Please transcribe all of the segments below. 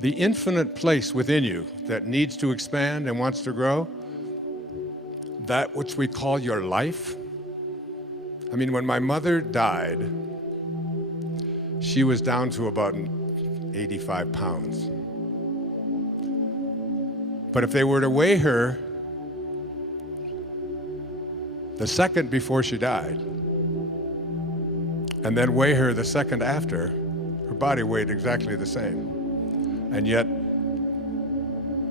the infinite place within you that needs to expand and wants to grow, that which we call your life. I mean, when my mother died, she was down to about 85 pounds. But if they were to weigh her the second before she died, and then weigh her the second after, her body weighed exactly the same. And yet,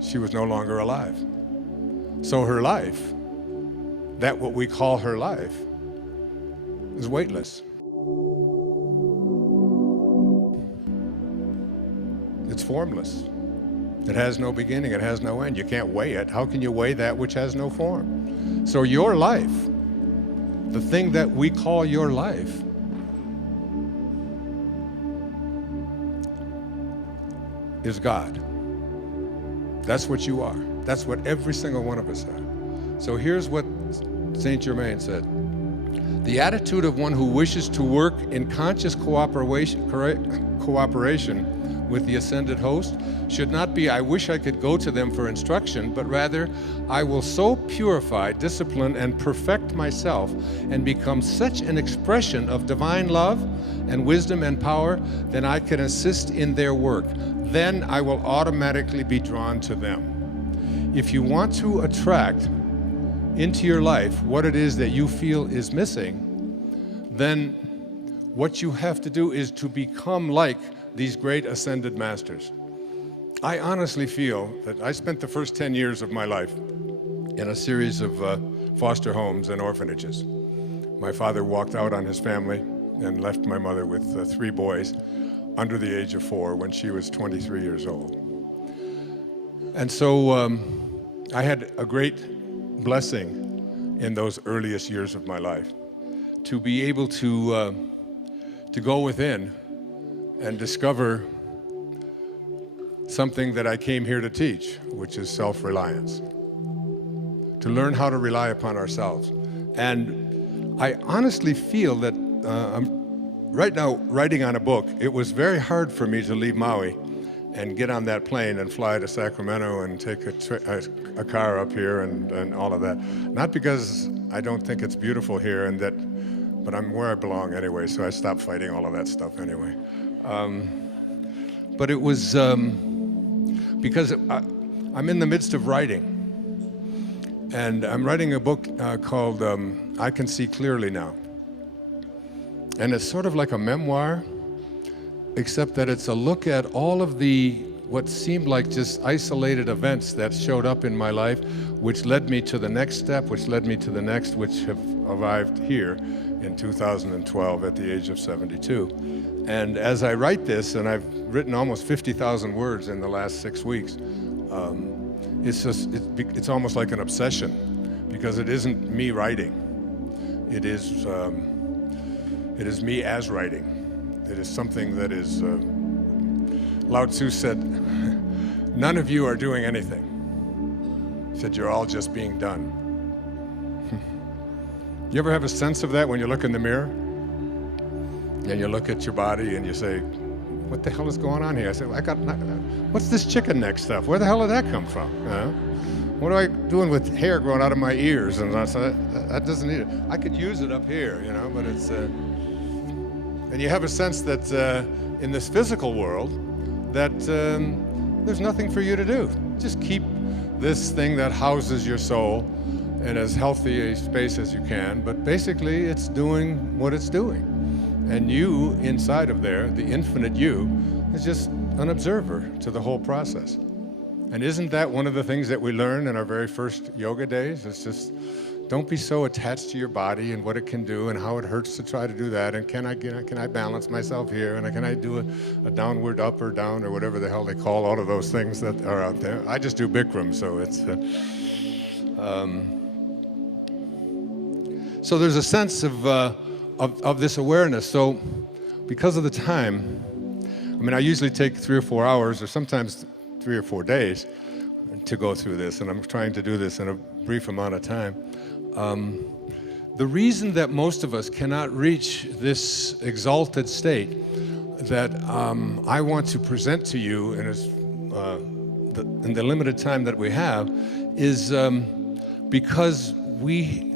she was no longer alive. So her life, that what we call her life, is weightless. It's formless. It has no beginning, it has no end. You can't weigh it. How can you weigh that which has no form? So your life, the thing that we call your life, is God. That's what you are. That's what every single one of us are. So here's what Saint Germain said. The attitude of one who wishes to work in conscious cooperation with the ascended host should not be, I wish I could go to them for instruction, but rather, I will so purify, discipline, and perfect myself and become such an expression of divine love and wisdom and power that I can assist in their work. Then I will automatically be drawn to them. If you want to attract into your life what it is that you feel is missing, then what you have to do is to become like these great ascended masters. I honestly feel that I spent the first 10 years of my life in a series of foster homes and orphanages. My father walked out on his family and left my mother with 3 boys under the age of 4 when she was 23 years old. And so I had a great blessing in those earliest years of my life to be able to go within and discover something that I came here to teach, which is self-reliance. To learn how to rely upon ourselves. And I honestly feel that I'm right now writing on a book. It was very hard for me to leave Maui and get on that plane and fly to Sacramento and take a car up here and all of that. Not because I don't think it's beautiful here and that, but I'm where I belong anyway, so I stopped fighting all of that stuff anyway. But it was because I'm in the midst of writing. And I'm writing a book called I Can See Clearly Now. And it's sort of like a memoir, except that it's a look at all of the, what seemed like just isolated events that showed up in my life, which led me to the next step, which led me to the next, which have arrived here in 2012 at the age of 72. And as I write this, and I've written almost 50,000 words in the last 6 weeks, it's almost like an obsession, because it isn't me writing. It is me as writing. It is something that is, Lao Tzu said, none of you are doing anything. He said, you're all just being done. You ever have a sense of that when you look in the mirror? And you look at your body and you say, what the hell is going on here? I said, what's this chicken neck stuff? Where the hell did that come from? What am I doing with hair growing out of my ears? And I said, that doesn't need it. I could use it up here, but it's, and you have a sense that in this physical world, that there's nothing for you to do. Just keep this thing that houses your soul in as healthy a space as you can, but basically it's doing what it's doing. And you, inside of there, the infinite you, is just an observer to the whole process. And isn't that one of the things that we learn in our very first yoga days? It's just, don't be so attached to your body and what it can do and how it hurts to try to do that, and can I balance myself here, and can I do a downward up or down or whatever the hell they call all of those things that are out there. I just do Bikram, so it's... So there's a sense of this awareness. So because of the time, I usually take 3 or 4 hours, or sometimes 3 or 4 days to go through this, and I'm trying to do this in a brief amount of time. The reason that most of us cannot reach this exalted state that I want to present to you in as in the limited time that we have is because we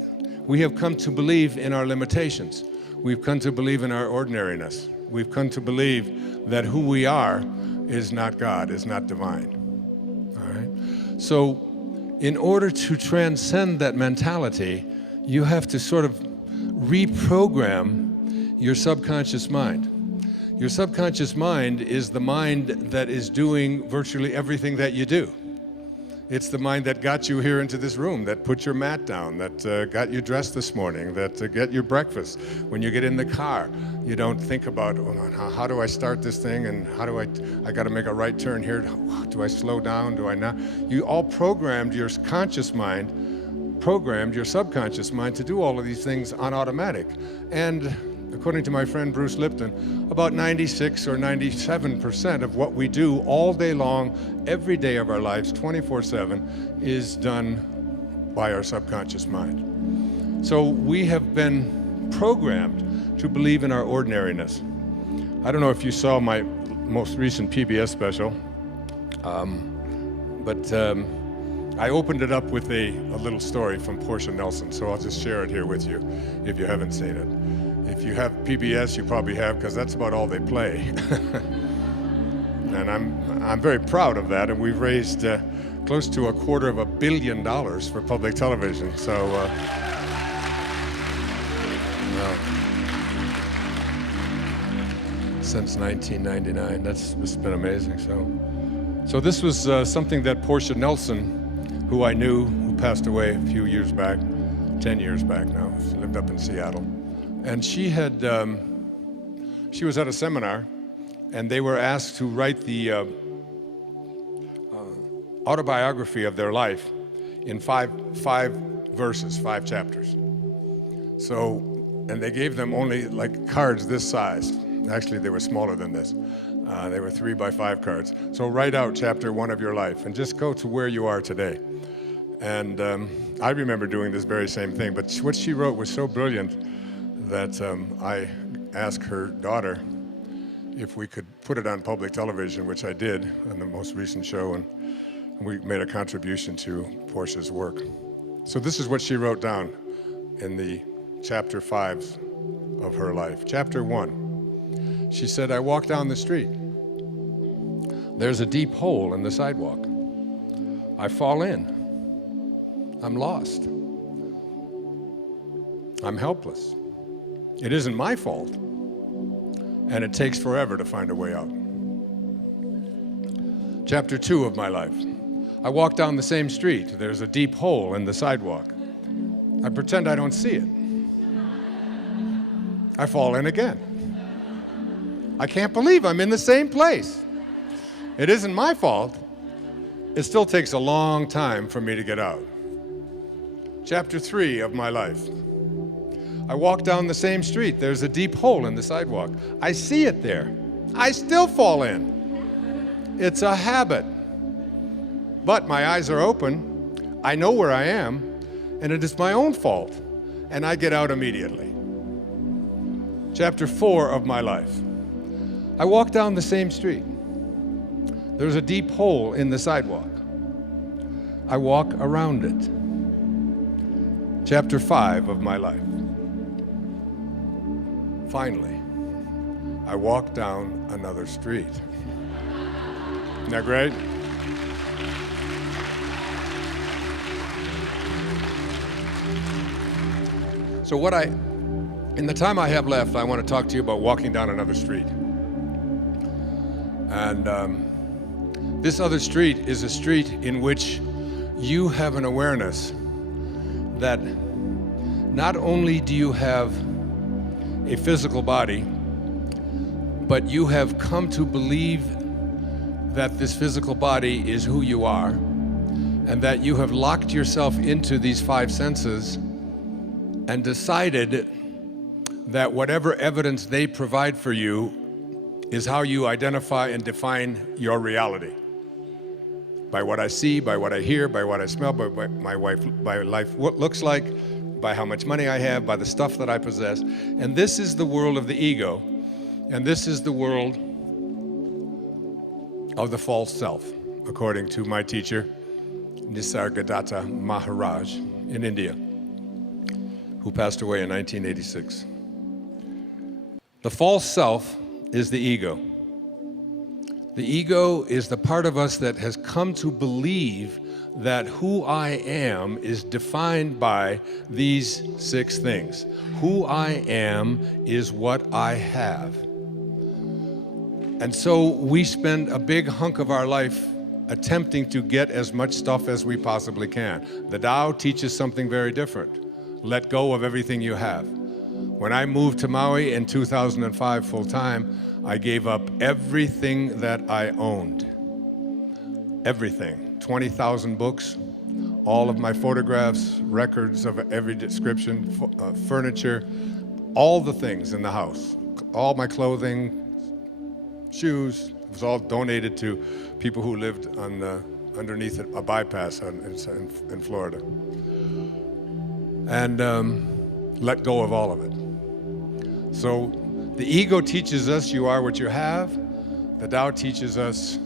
have come to believe in our limitations. We've come to believe in our ordinariness. We've come to believe that who we are is not God, is not divine. All right? So in order to transcend that mentality, you have to sort of reprogram your subconscious mind. Your subconscious mind is the mind that is doing virtually everything that you do. It's the mind that got you here into this room, that put your mat down, that got you dressed this morning, that got your breakfast. When you get in the car, you don't think about, oh, how do I start this thing, and how do I got to make a right turn here. Do I slow down? Do I not? You all programmed your conscious mind, programmed your subconscious mind to do all of these things on automatic. And according to my friend Bruce Lipton, about 96 or 97% of what we do all day long, every day of our lives, 24/7, is done by our subconscious mind. So we have been programmed to believe in our ordinariness. I don't know if you saw my most recent PBS special, but I opened it up with a little story from Portia Nelson, so I'll just share it here with you if you haven't seen it. If you have PBS, you probably have, because that's about all they play. And I'm very proud of that, and we've raised close to $250 million for public television. So since 1999, it's been amazing. So this was something that Portia Nelson, who I knew, who passed away a few years back, 10 years back now. She lived up in Seattle. And she was at a seminar, and they were asked to write the autobiography of their life in five verses, 5 chapters. So, and they gave them only like cards this size. Actually, they were smaller than this. They were 3 by 5 cards. So write out chapter 1 of your life and just go to where you are today. And I remember doing this very same thing, but what she wrote was so brilliant that I asked her daughter if we could put it on public television, which I did on the most recent show, and we made a contribution to Portia's work. So this is what she wrote down in the chapter 5 of her life. Chapter 1, she said, I walk down the street. There's a deep hole in the sidewalk. I fall in. I'm lost. I'm helpless. It isn't my fault, and it takes forever to find a way out. Chapter 2 of my life. I walk down the same street. There's a deep hole in the sidewalk. I pretend I don't see it. I fall in again. I can't believe I'm in the same place. It isn't my fault. It still takes a long time for me to get out. Chapter 3 of my life. I walk down the same street. There's a deep hole in the sidewalk. I see it there. I still fall in. It's a habit. But my eyes are open. I know where I am, and it is my own fault, and I get out immediately. Chapter 4 of my life. I walk down the same street. There's a deep hole in the sidewalk. I walk around it. Chapter 5 of my life. Finally, I walk down another street. Isn't that great? So in the time I have left, I want to talk to you about walking down another street. And this other street is a street in which you have an awareness that not only do you have a physical body, but you have come to believe that this physical body is who you are, and that you have locked yourself into these 5 senses and decided that whatever evidence they provide for you is how you identify and define your reality. By what I see, by what I hear, by what I smell, by what my life looks like, by how much money I have, by the stuff that I possess. And this is the world of the ego, and this is the world of the false self. according to my teacher, Nisargadatta Maharaj in India, who passed away in 1986. The false self is the ego. The ego is the part of us that has come to believe that who I am is defined by these 6 things. Who I am is what I have. And so we spend a big hunk of our life attempting to get as much stuff as we possibly can. The Tao teaches something very different. Let go of everything you have. When I moved to Maui in 2005 full-time, I gave up everything that I owned. Everything. 20,000 books, all of my photographs, records of every description, furniture, all the things in the house, all my clothing, shoes. It was all donated to people who lived on underneath a bypass in Florida. And let go of all of it. So the ego teaches us you are what you have. The Tao teaches us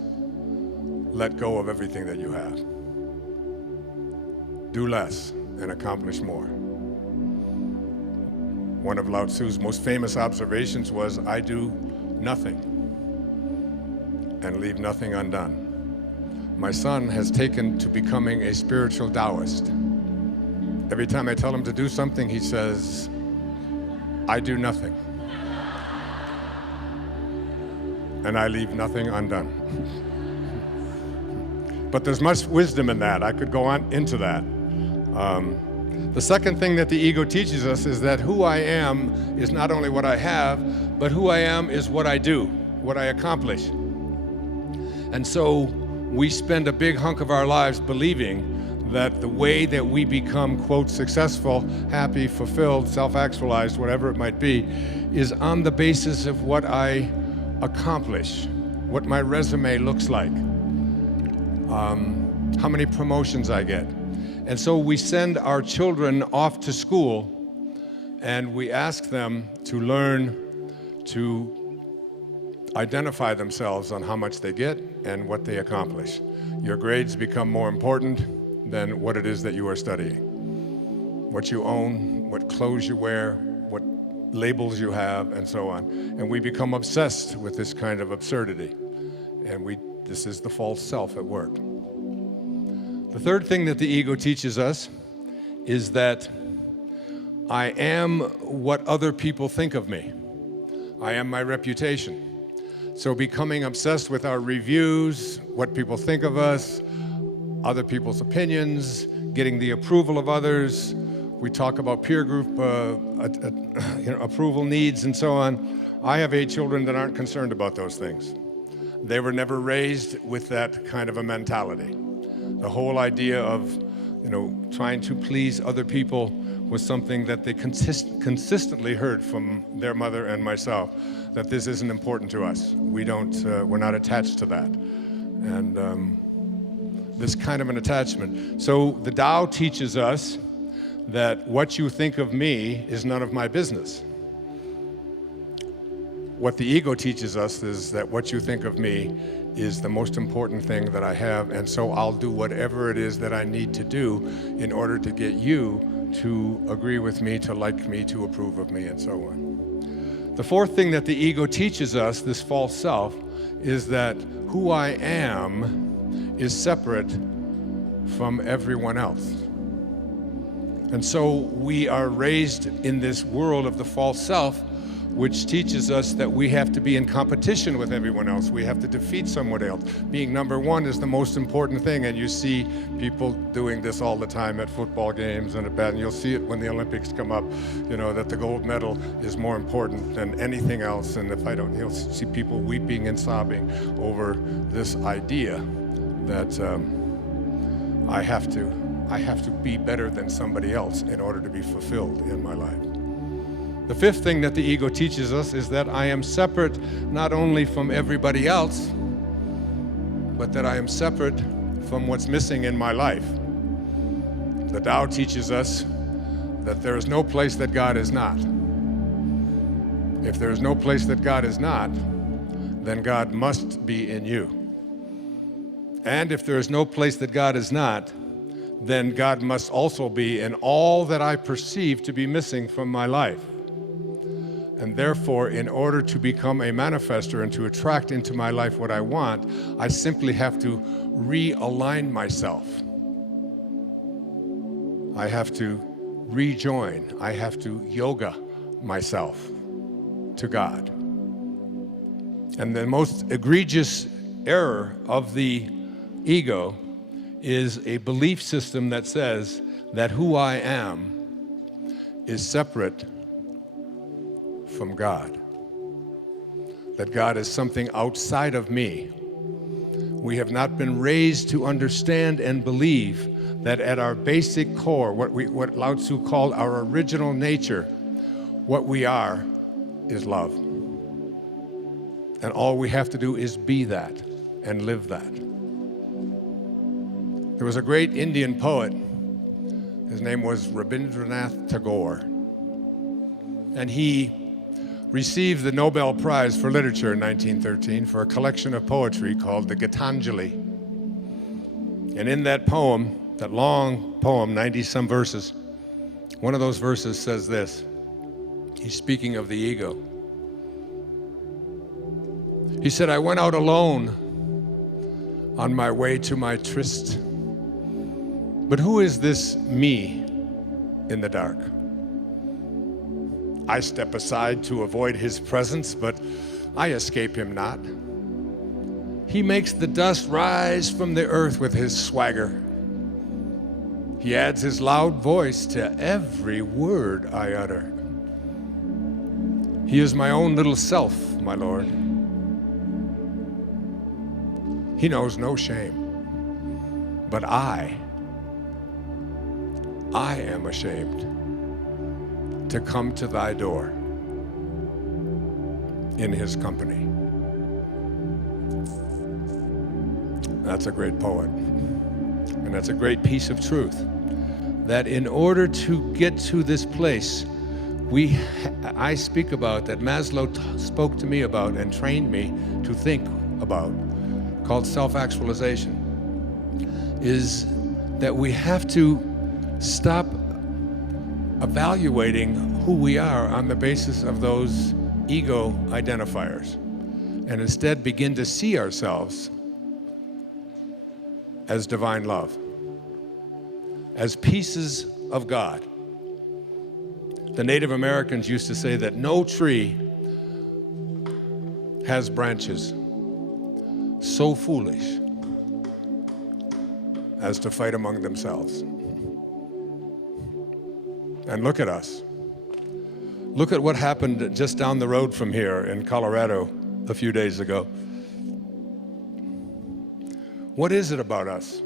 let go of everything that you have. Do less and accomplish more. One of Lao Tzu's most famous observations was, I do nothing and leave nothing undone. My son has taken to becoming a spiritual Taoist. Every time I tell him to do something, he says, I do nothing. And I leave nothing undone. But there's much wisdom in that. I could go on into that. The second thing that the ego teaches us is that who I am is not only what I have, but who I am is what I do, what I accomplish. And so we spend a big hunk of our lives believing that the way that we become, quote, successful, happy, fulfilled, self-actualized, whatever it might be, is on the basis of what I accomplish, what my resume looks like, how many promotions I get. And so we send our children off to school and we ask them to learn to identify themselves on how much they get and what they accomplish. Your grades become more important than what it is that you are studying. What you own, what clothes you wear, what labels you have, and so on. And we become obsessed with this kind of absurdity. And this is the false self at work. The third thing that the ego teaches us is that I am what other people think of me. I am my reputation. So becoming obsessed with our reviews, what people think of us, other people's opinions, getting the approval of others. We talk about peer group approval needs and so on. I have 8 children that aren't concerned about those things. They were never raised with that kind of a mentality. The whole idea of trying to please other people was something that they consistently heard from their mother and myself, that this isn't important to us. We're not attached to that. And this kind of an attachment. So the Tao teaches us that what you think of me is none of my business. What the ego teaches us is that what you think of me is the most important thing that I have, and so I'll do whatever it is that I need to do in order to get you to agree with me, to like me, to approve of me, and so on. The fourth thing that the ego teaches us, this false self, is that who I am is separate from everyone else. And so we are raised in this world of the false self, which teaches us that we have to be in competition with everyone else. We have to defeat someone else. Being number one is the most important thing, and you see people doing this all the time at football games and and you'll see it when the Olympics come up, that the gold medal is more important than anything else. And you'll see people weeping and sobbing over this idea that I have to be better than somebody else in order to be fulfilled in my life. The fifth thing that the ego teaches us is that I am separate not only from everybody else, but that I am separate from what's missing in my life. The Tao teaches us that there is no place that God is not. If there is no place that God is not, then God must be in you. And if there is no place that God is not, then God must also be in all that I perceive to be missing from my life. And therefore, in order to become a manifester and to attract into my life what I want, I simply have to realign myself. I have to rejoin. I have to yoga myself to God. And the most egregious error of the ego is a belief system that says that who I am is separate from God, that God is something outside of me. We have not been raised to understand and believe that at our basic core, what Lao Tzu called our original nature, what we are is love. And all we have to do is be that and live that. There was a great Indian poet. His name was Rabindranath Tagore. And he received the Nobel Prize for Literature in 1913 for a collection of poetry called the Gitanjali. And in that poem, that long poem, 90-some verses, one of those verses says this. He's speaking of the ego. He said, I went out alone on my way to my tryst. But who is this me in the dark? I step aside to avoid his presence, but I escape him not. He makes the dust rise from the earth with his swagger. He adds his loud voice to every word I utter. He is my own little self, my Lord. He knows no shame, but I am ashamed to come to thy door in his company. That's a great poet. And that's a great piece of truth. That in order to get to this place, I speak about, that Maslow spoke to me about and trained me to think about, called self-actualization, is that we have to stop evaluating who we are on the basis of those ego identifiers, and instead begin to see ourselves as divine love, as pieces of God. The Native Americans used to say that no tree has branches so foolish as to fight among themselves. And look at us. Look at what happened just down the road from here in Colorado a few days ago. What is it about us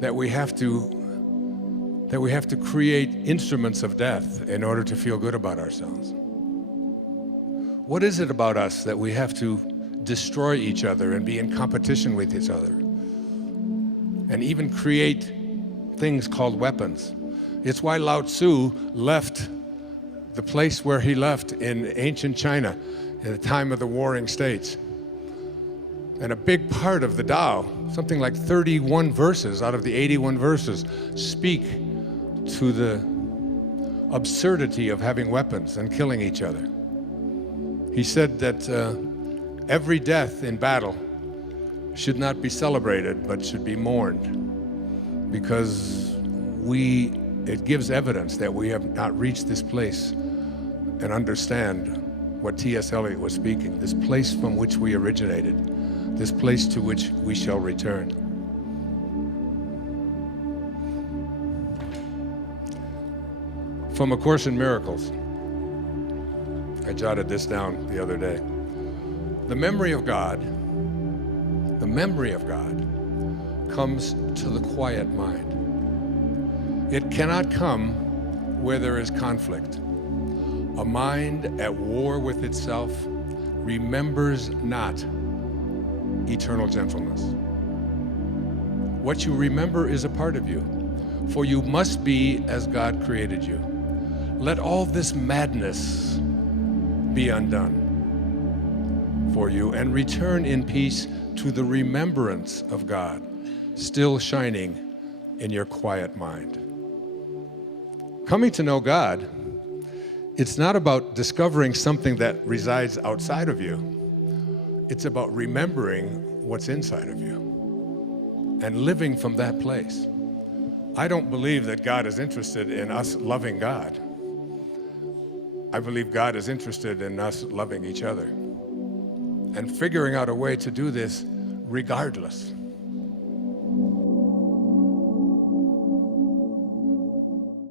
that we have to create instruments of death in order to feel good about ourselves? What is it about us that we have to destroy each other and be in competition with each other, and even create things called weapons? It's why Lao Tzu left the place where he left in ancient China at the time of the Warring States. And a big part of the Tao, something like 31 verses out of the 81 verses, speak to the absurdity of having weapons and killing each other. He said that every death in battle should not be celebrated, but should be mourned, because it gives evidence that we have not reached this place and understand what T.S. Eliot was speaking, this place from which we originated, this place to which we shall return. From A Course in Miracles, I jotted this down the other day. The memory of God comes to the quiet mind. It cannot come where there is conflict. A mind at war with itself remembers not eternal gentleness. What you remember is a part of you, for you must be as God created you. Let all this madness be undone, for you and return in peace to the remembrance of God, still shining in your quiet mind. Coming to know God, it's not about discovering something that resides outside of you. It's about remembering what's inside of you and living from that place. I don't believe that God is interested in us loving God. I believe God is interested in us loving each other and figuring out a way to do this regardless.